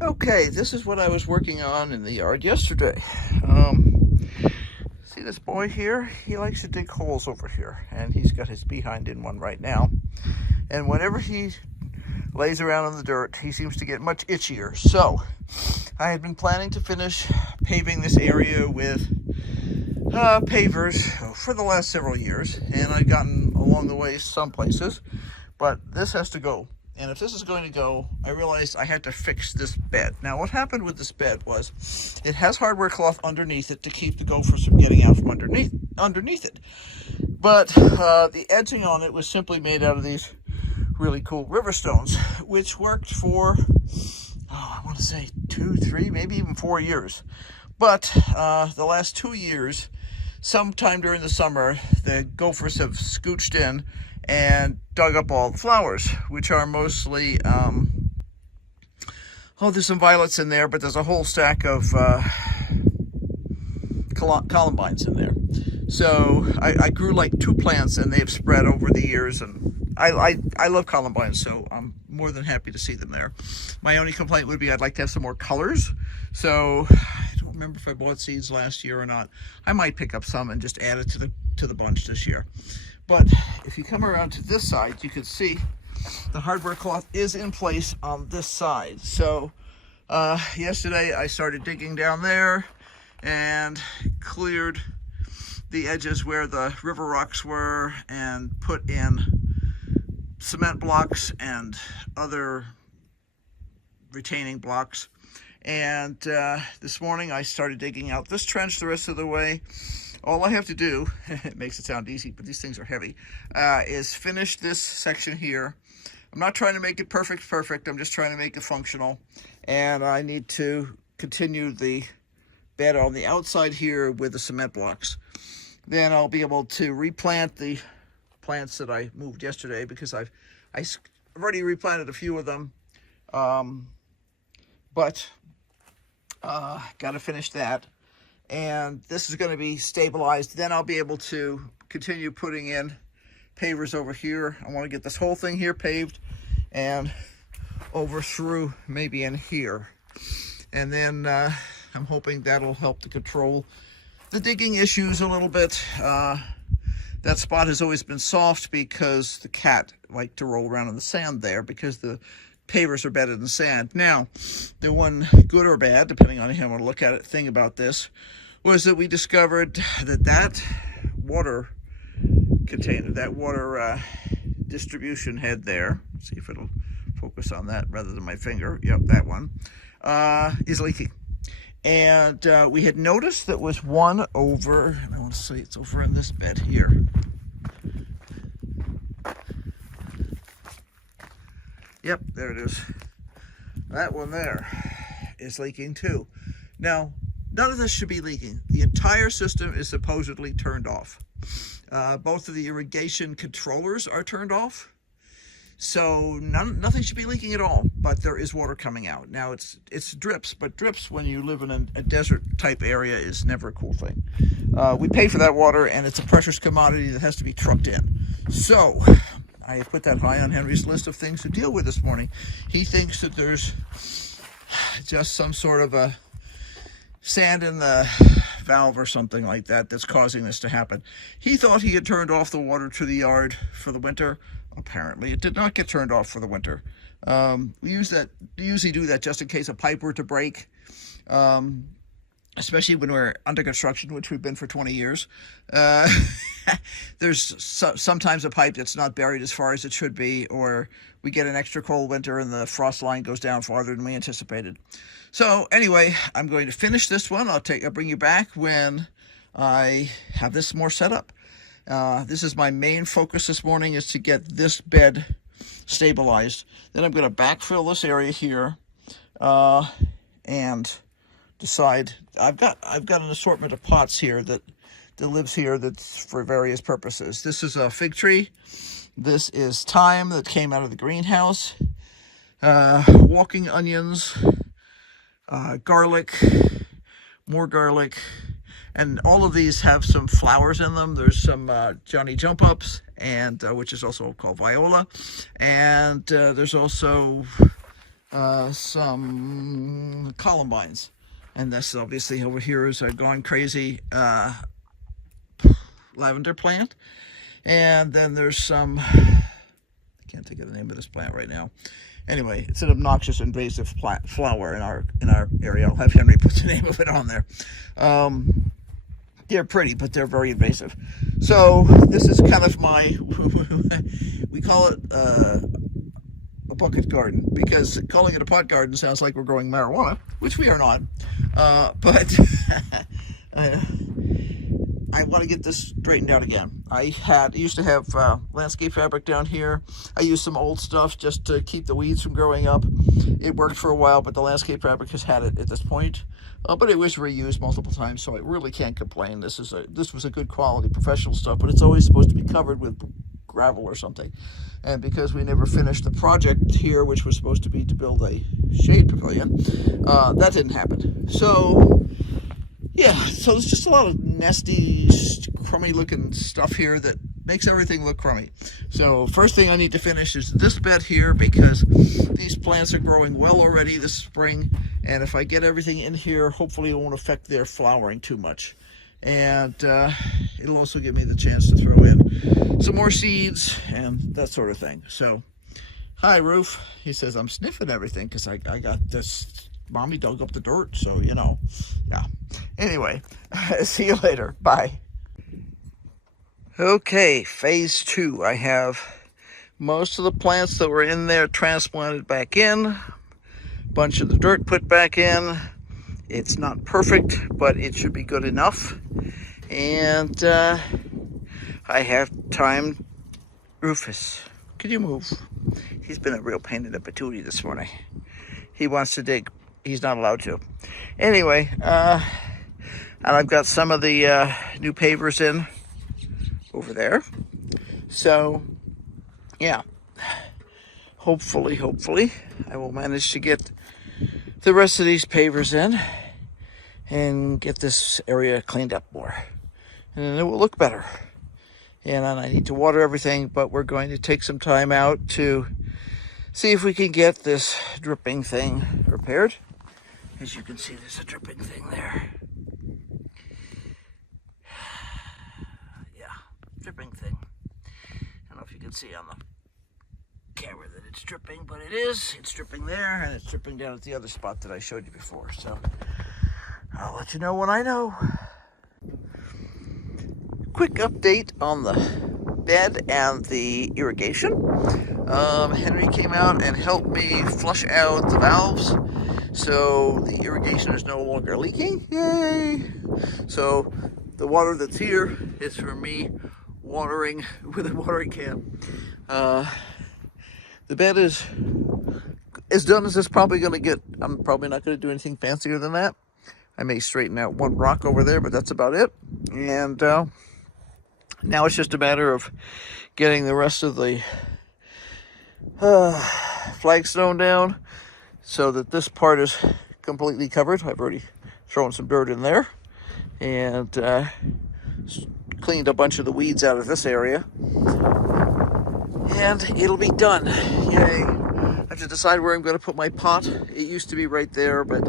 Okay, this is what I was working on in the yard yesterday. See this boy here? He likes to dig holes over here, and he's got his behind in one right now. And whenever he lays around in the dirt, he seems to get much itchier. So, I had been planning to finish paving this area with pavers for the last several years, and I've gotten along the way some places, but this has to go. And if this is going to go, I realized I had to fix this bed. Now, what happened with this bed was it has hardware cloth underneath it to keep the gophers from getting out from underneath it. But the edging on it was simply made out of these really cool river stones, which worked for, I want to say 2, 3, maybe even 4 years. But the last 2 years, sometime during the summer, the gophers have scooched in and dug up all the flowers, which are mostly, there's some violets in there, but there's a whole stack of columbines in there. So I grew like 2 plants, and they've spread over the years, and I love columbines, so I'm more than happy to see them there. My only complaint would be I'd like to have some more colors. So I don't remember if I bought seeds last year or not. I might pick up some and just add it to the bunch this year. But if you come around to this side, you can see the hardware cloth is in place on this side. So yesterday I started digging down there and cleared the edges where the river rocks were and put in cement blocks and other retaining blocks. And this morning I started digging out this trench the rest of the way. All I have to do, it makes it sound easy, but these things are heavy, is finish this section here. I'm not trying to make it perfect. I'm just trying to make it functional. And I need to continue the bed on the outside here with the cement blocks. Then I'll be able to replant the plants that I moved yesterday, because I've already replanted a few of them. But got to finish that. And this is going to be stabilized. Then I'll be able to continue putting in pavers over here. I want to get this whole thing here paved and over through maybe in here. And then I'm hoping that'll help to control the digging issues a little bit. That spot has always been soft because the cat liked to roll around in the sand there, because the pavers are bedded in sand. Now, the one good or bad, depending on how you want to look at it, thing about this was that we discovered that water container, that water distribution head there, let's see if it'll focus on that rather than my finger, yep, that one, is leaking. And we had noticed that was one over, and I want to say it's over in this bed here. Yep, there it is. That one there is leaking too. Now, none of this should be leaking. The entire system is supposedly turned off. Both of the irrigation controllers are turned off. So nothing should be leaking at all, but there is water coming out. Now it's drips, but drips when you live in a desert type area is never a cool thing. We pay for that water, and it's a precious commodity that has to be trucked in. So I have put that high on Henry's list of things to deal with this morning. He thinks that there's just some sort of a sand in the valve or something like that that's causing this to happen. He thought he had turned off the water to the yard for the winter. Apparently it did not get turned off for the winter. We usually do that just in case a pipe were to break, especially when we're under construction, which we've been for 20 years. There's sometimes a pipe that's not buried as far as it should be, or we get an extra cold winter and the frost line goes down farther than we anticipated. So anyway, I'm going to finish this one. I'll bring you back when I have this more set up. This is my main focus this morning, is to get this bed stabilized. Then I'm going to backfill this area here and decide. I've got an assortment of pots here that lives here that's for various purposes. This is a fig tree. This is thyme that came out of the greenhouse. Walking onions, garlic, more garlic. And all of these have some flowers in them. There's some Johnny Jump Ups, and which is also called viola. And there's also some columbines. And this obviously over here is a gone crazy lavender plant. And then there's some, I can't think of the name of this plant right now. Anyway, it's an obnoxious invasive flower in our area. I'll have Henry put the name of it on there. They're pretty, but they're very invasive. So this is kind of my, we call it a bucket garden, because calling it a pot garden sounds like we're growing marijuana, which we are not. But I want to get this straightened out again. I used to have landscape fabric down here. I used some old stuff just to keep the weeds from growing up. It worked for a while, but the landscape fabric has had it at this point. But it was reused multiple times, so I really can't complain. This was a good quality professional stuff, but it's always supposed to be covered with gravel or something. And because we never finished the project here, which was supposed to be to build a shade pavilion, that didn't happen. So yeah, so there's just a lot of nasty, crummy looking stuff here that makes everything look crummy. So first thing I need to finish is this bed here, because these plants are growing well already this spring, and if I get everything in here, hopefully it won't affect their flowering too much. And it'll also give me the chance to throw in some more seeds and that sort of thing. So, hi Roof. He says, I'm sniffing everything because I got this. Mommy dug up the dirt, so you know, yeah. Anyway, see you later. Bye. Okay, phase 2. I have most of the plants that were in there transplanted back in, bunch of the dirt put back in. It's not perfect, but it should be good enough. And I have time. Rufus, could you move? He's been a real pain in the patootie this morning. He wants to dig. He's not allowed to. Anyway, and I've got some of the new pavers in over there. So, yeah. Hopefully, I will manage to get the rest of these pavers in and get this area cleaned up more. And then it will look better. And I need to water everything, but we're going to take some time out to see if we can get this dripping thing repaired. As you can see, there's a dripping thing there. Yeah, dripping thing. I don't know if you can see on the camera that it's dripping, but it is. It's dripping there, and it's dripping down at the other spot that I showed you before. So I'll let you know when I know. Quick update on the bed and the irrigation. Henry came out and helped me flush out the valves, so the irrigation is no longer leaking. Yay! So the water that's here is for me watering with a watering can. The bed is as done as it's probably going to get. I'm probably not going to do anything fancier than that. I may straighten out one rock over there, but that's about it. And now it's just a matter of getting the rest of the flagstone down so that this part is completely covered. I've already thrown some dirt in there and cleaned a bunch of the weeds out of this area. And it'll be done. Yay. I have to decide where I'm going to put my pot. It used to be right there, but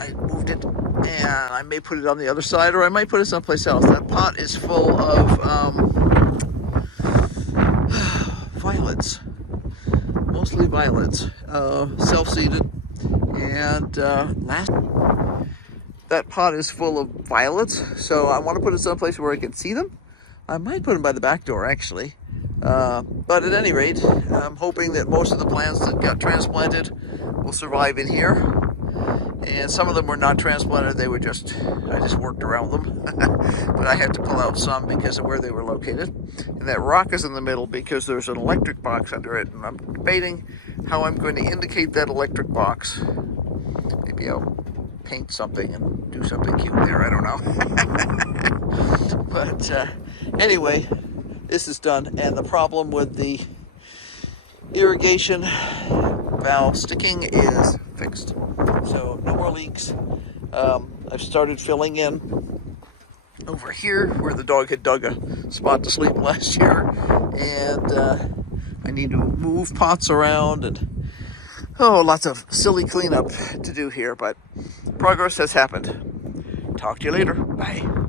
I moved it, and I may put it on the other side, or I might put it someplace else. That pot is full of violets, mostly violets, self-seeded, and that pot is full of violets, so I want to put it someplace where I can see them. I might put them by the back door, actually. But at any rate, I'm hoping that most of the plants that got transplanted will survive in here. And some of them were not transplanted, they were I just worked around them. But I had to pull out some because of where they were located. And that rock is in the middle because there's an electric box under it. And I'm debating how I'm going to indicate that electric box. Maybe I'll paint something and do something cute there, I don't know. But anyway, this is done. And the problem with the irrigation valve sticking is fixed. So no more leaks. I've started filling in over here where the dog had dug a spot to sleep last year, and I need to move pots around and, oh, lots of silly cleanup to do here, but progress has happened. Talk to you later. Bye.